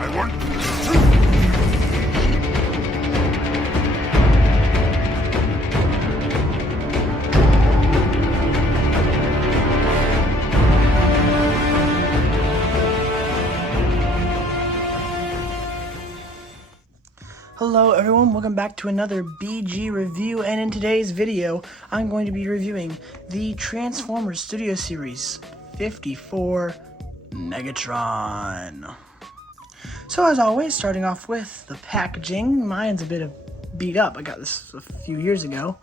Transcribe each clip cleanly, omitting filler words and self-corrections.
I want Hello everyone, welcome back to another BG review, and in today's video I'm going to be reviewing the Transformers Studio Series 54 Megatron. So as always, starting off with the packaging. Mine's a bit beat up. I got this a few years ago,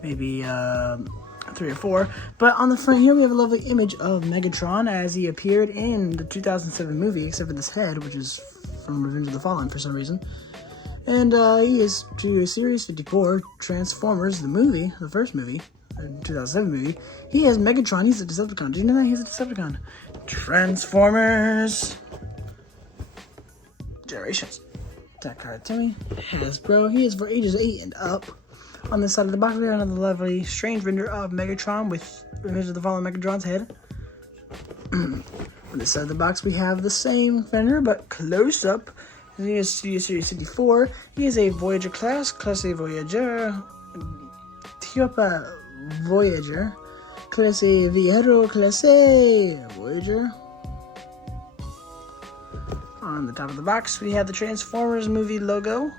maybe 3 or 4, but on the front here we have a lovely image of Megatron as he appeared in the 2007 movie, except for this head, which is from Revenge of the Fallen for some reason. And he is to Series 54, Transformers, the movie, the first movie, the 2007 movie. He has Megatron, he's a Decepticon. Did you know that he's a Decepticon? Transformers Generations. Takara Timmy, Hasbro. He is for ages 8 and up. On this side of the box, we have another lovely, strange render of Megatron with Revenge of the Fallen Megatron's head. On this side of the box, we have the same render, but close up. He is Studio Series 54. He is a Voyager class A Voyager, Tiopa Voyager, class A Viajero, class A Voyager. On the top of the box, we have the Transformers movie logo.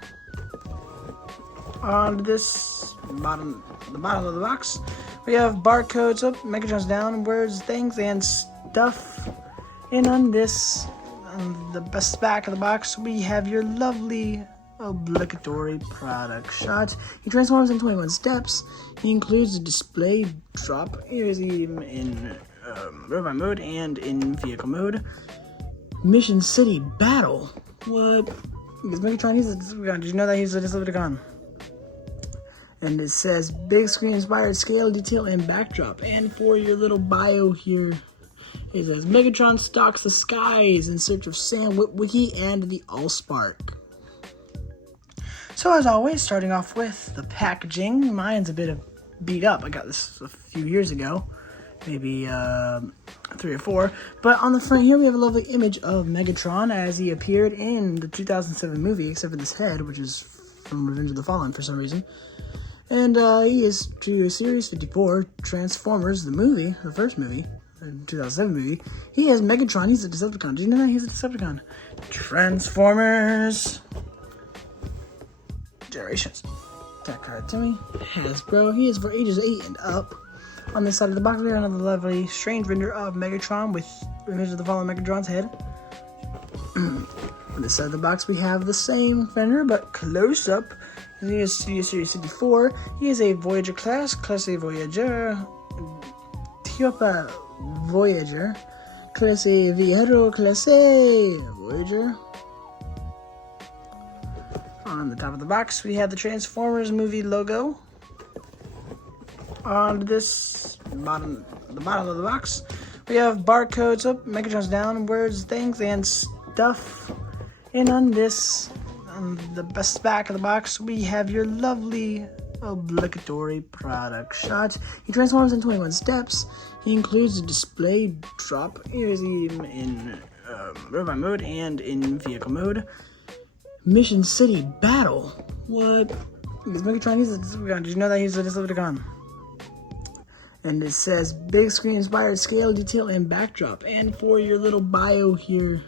On this the bottom of the box, we have barcodes up, Megatron's down, words, things, and stuff. And on this, on the best back of the box, we have your lovely obligatory product shot. He transforms in 21 steps. He includes a display drop. Here is he in robot mode and in vehicle mode. Mission City Battle. What? Because Megatron, he's a Decepticon. Did you know that he's a Decepticon? And it says big screen inspired scale, detail, and backdrop. And for your little bio here, it says Megatron stalks the skies in search of Sam Witwicky and the Allspark. So as always, starting off with the packaging. Mine's a bit beat up. I got this a few years ago, maybe 3 or 4. But on the front here, we have a lovely image of Megatron as he appeared in the 2007 movie, except for this head, which is from Revenge of the Fallen for some reason. And he is to Series 54, Transformers, the movie, the first movie, 2007 movie. He has Megatron, he's a Decepticon. Did you know that he's a Decepticon? Transformers Generations. Takara Timmy, Hasbro. He is for ages 8 and up. On this side of the box, we have another lovely, strange render of Megatron with Revenge of the Fallen Megatron's head. On this side of the box, we have the same render, but close up. He is Studio Series 54. He is a Voyager class A Voyager, Tiopa Voyager, class A Viajero, class A Voyager. On the top of the box, we have the Transformers movie logo. On this the bottom of the box, we have barcodes up, Megatron's down, words, things, and stuff. And on this, on the best back of the box, we have your lovely obligatory product shot. He transforms in 21 steps. He includes a display drop. Here is he in robot mode and in vehicle mode. Mission City Battle. What? Because Megatron, he's a Decepticon. Did you know that he's a Decepticon? And it says big screen inspired scale, detail, and backdrop. And for your little bio here,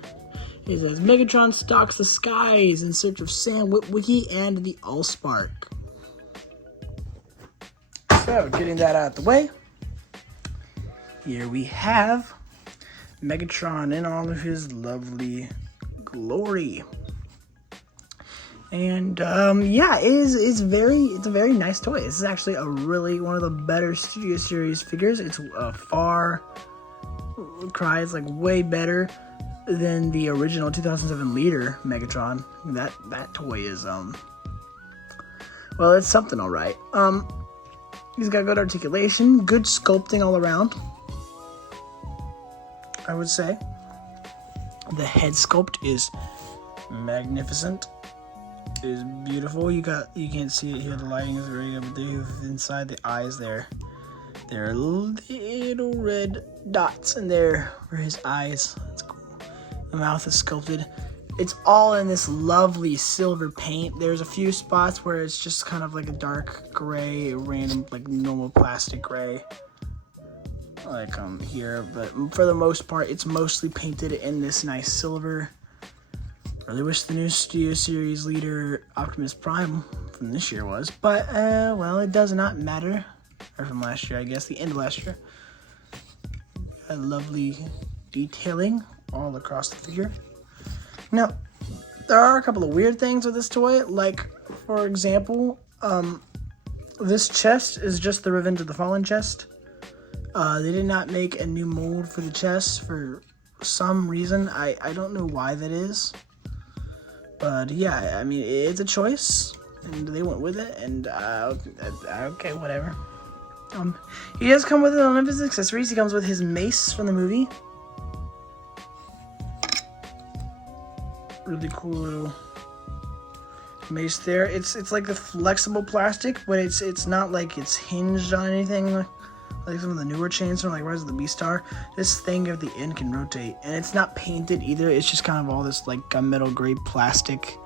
it says Megatron stalks the skies in search of Sam Witwicky and the Allspark. So, getting that out of the way, here we have Megatron in all of his lovely glory. And yeah, it's a very nice toy. This is actually one of the better Studio Series figures. It's a far cry. It's like way better than the original 2007 Leader Megatron. That toy is well, it's something, all right. He's got good articulation, good sculpting all around, I would say. The head sculpt is magnificent. It is beautiful. You can't see it here. The lighting is very good, but there inside the eyes there are little red dots in there for his eyes. That's cool. The mouth is sculpted it's all in this lovely silver paint. There's a few spots where it's just kind of like a dark gray, random, like normal plastic gray, like here. But for the most part, it's mostly painted in this nice silver. Really wish the new Studio Series leader Optimus Prime from this year was, but well, it does not matter. Or from last year, I guess, the end of last year. A lovely detailing all across the figure. Now, there are a couple of weird things with this toy, like, for example, this chest is just the Revenge of the Fallen chest. They did not make a new mold for the chest for some reason. I don't know why that is. But yeah, I mean, it's a choice, and they went with it, and okay, whatever. He does come with one of his accessories. He comes with his mace from the movie. Really cool little mace there. It's like the flexible plastic, but it's not like it's hinged on anything like some of the newer chains from like Rise of the Beast are. This thing at the end can rotate, and it's not painted either. It's just kind of all this like gunmetal gray plastic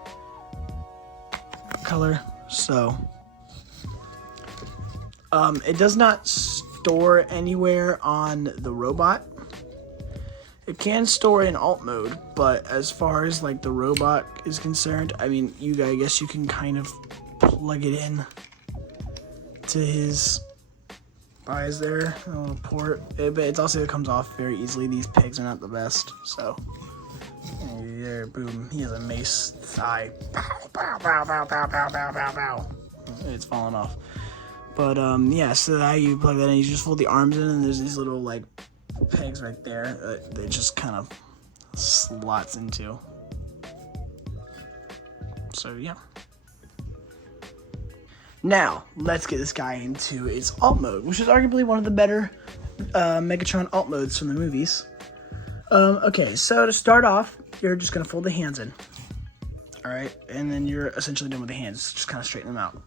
color. So it does not store anywhere on the robot. It can store in alt mode, but as far as like the robot is concerned, I mean, I guess you can kind of plug it in to his eyes there, a little port. But it also comes off very easily. These pegs are not the best, so there, boom. He has a mace thigh. Pow, pow, pow, pow, pow, pow, pow, pow, pow. It's falling off. But yeah, so now you plug that in, you just fold the arms in, and there's these little like pegs right there that just kind of slots into. So yeah. Now let's get this guy into its alt mode, which is arguably one of the better Megatron alt modes from the movies. Okay, so to start off, you're just gonna fold the hands in. All right, and then you're essentially done with the hands. Just kind of straighten them out.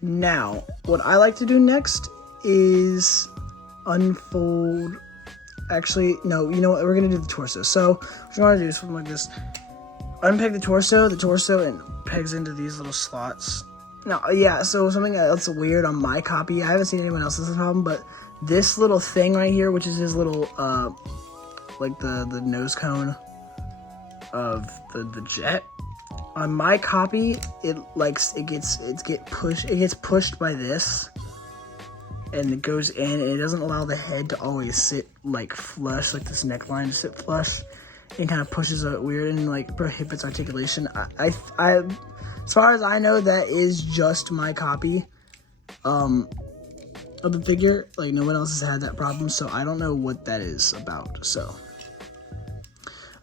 Now, what I like to do next is unfold. Actually, no, you know what? We're going to do the torso. So, what you want to do is something like this. Unpeg the torso, and pegs into these little slots. Now, yeah, so something else weird on my copy. I haven't seen anyone else's problem, but this little thing right here, which is his little, like the nose cone of the jet. On my copy, it gets pushed by this, and it goes in, and it doesn't allow the head to always sit like flush, like this neckline to sit flush. It kind of pushes it weird and like prohibits articulation. I as far as I know, that is just my copy of the figure. Like no one else has had that problem, so I don't know what that is about. So.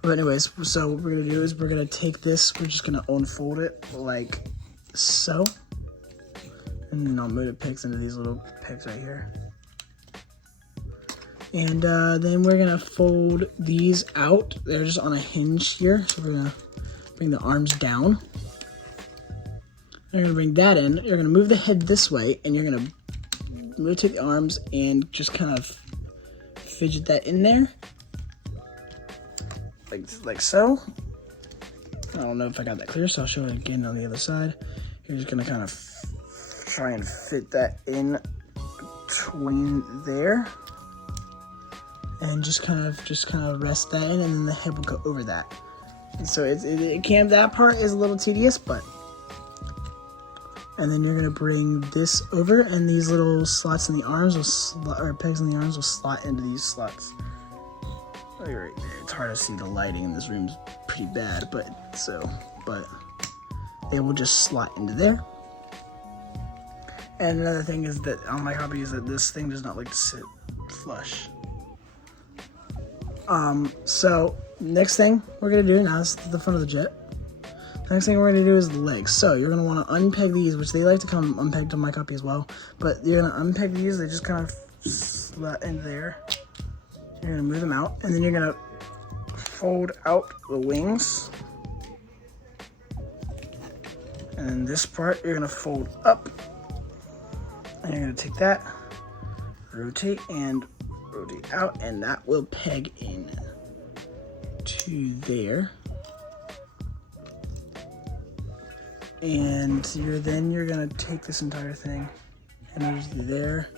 But anyways, so what we're going to do is we're going to take this, we're just going to unfold it like so. And then I'll move it pegs into these little pegs right here. And then we're going to fold these out. They're just on a hinge here. So we're going to bring the arms down. You're going to bring that in. You're going to move the head this way, and you're going to rotate the arms and just kind of fidget that in there. Like so. I don't know if I got that clear, so I'll show it again on the other side. You're just gonna kind of try and fit that in between there, and just kind of rest that in, and then the head will go over that. And so that part is a little tedious, but. And then you're gonna bring this over, and these little slots in the arms or pegs in the arms will slot into these slots. Right there. It's hard to see, the lighting in this room is pretty bad, but they will just slot into there. And another thing is that on my copy is that this thing does not like to sit flush. So next thing we're gonna do, now this is the front of the jet. Next thing we're gonna do is the legs. So you're gonna want to unpeg these, which they like to come unpegged on my copy as well. But you're gonna unpeg these; they just kind of slot in there. You're gonna move them out, and then you're gonna fold out the wings. And then this part, you're gonna fold up. And you're gonna take that, rotate, and rotate out, and that will peg in to there. And then you're gonna take this entire thing and there's there,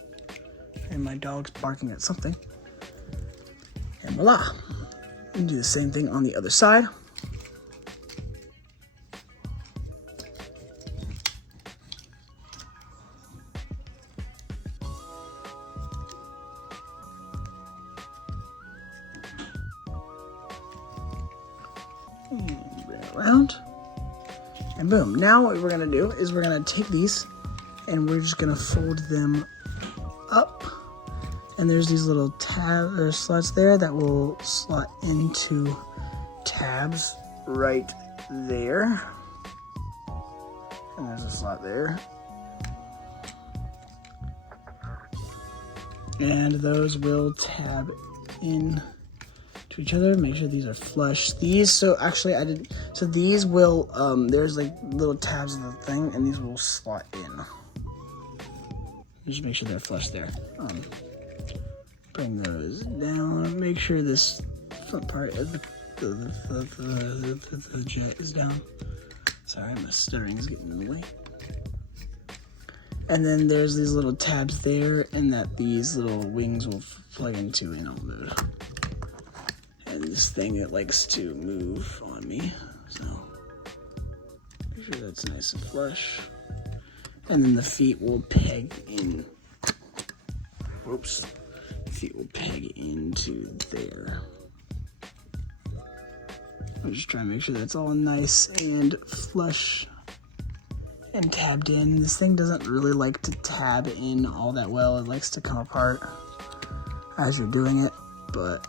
and my dog's barking at something, and voila. And do the same thing on the other side. And bring it around. And boom. Now what we're gonna do is we're gonna take these and we're just gonna fold them up. And there's these little tab or slots there that will slot into tabs right there. And there's a slot there. And those will tab in to each other. Make sure these are flush. These, so actually these will, there's like little tabs in the thing, and these will slot in. Just make sure they're flush there. Bring those down. Make sure this front part of the jet is down. Sorry, my stuttering is getting in the way. And then there's these little tabs there, and that these little wings will plug into in all mode. And this thing, it likes to move on me, so make sure that's nice and flush. And then the feet will peg in. Whoops. Feet will peg into there. I'm just trying to make sure that's all nice and flush and tabbed in. This thing doesn't really like to tab in all that well. It likes to come apart as you're doing it, but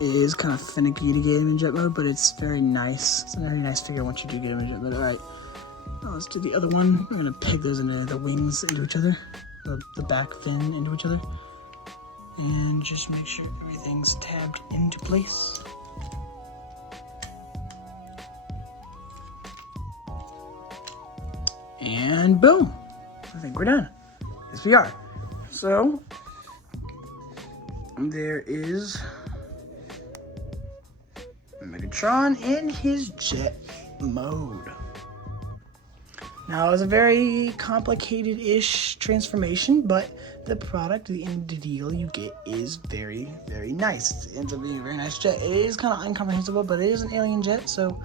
it is kind of finicky to get him in jet mode, but it's very nice. It's a very nice figure once you do get him in jet mode. All right, now let's do the other one. I'm gonna peg those into the wings into each other, the back fin into each other, and just make sure everything's tabbed into place. And boom, I think we're done. Yes, we are. So there is Megatron in his jet mode. Now, it was a very complicated-ish transformation, but the product, the end deal you get is very, very nice. It ends up being a very nice jet. It is kind of incomprehensible, but it is an alien jet, so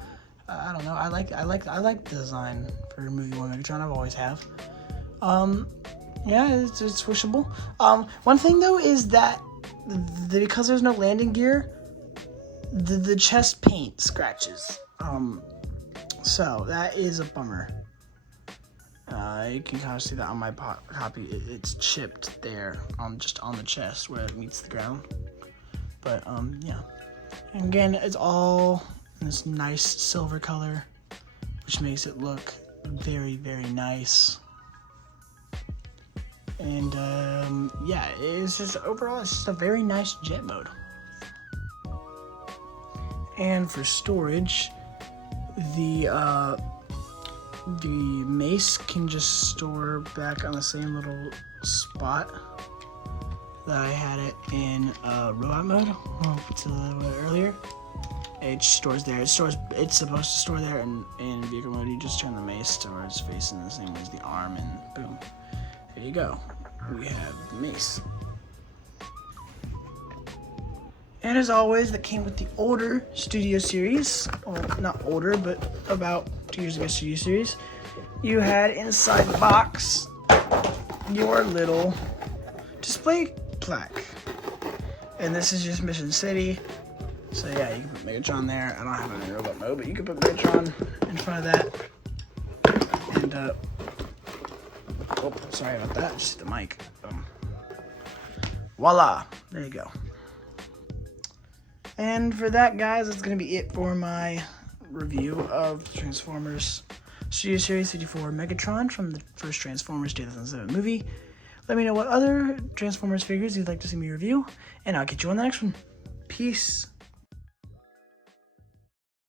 I don't know. I like the design for movie 1 Megatron. I've always have. Yeah, it's swishable. One thing though is that because there's no landing gear, the chest paint scratches. So that is a bummer. You can kind of see that on my copy. It's chipped there, just on the chest where it meets the ground. But yeah. And again, it's all in this nice silver color, which makes it look very, very nice. And yeah, it's just overall, it's just a very nice jet mode. And for storage, the mace can just store back on the same little spot that I had it in robot mode earlier. It stores there. It's supposed to store there in vehicle mode. You just turn the mace to where it's facing the same as the arm, and boom, there you go. We have the mace. And as always, that came with the older Studio Series. Well, not older, but about 2 years ago Studio Series. You had inside the box your little display plaque. And this is just Mission City. So yeah, you can put Megatron there. I don't have it in robot mode, but you can put Megatron in front of that. And, oh, sorry about that. Just hit the mic. Voila. There you go. And for that, guys, that's going to be it for my review of Transformers Studio Series 54 Megatron from the first Transformers 2007 movie. Let me know what other Transformers figures you'd like to see me review, and I'll get you on the next one. Peace.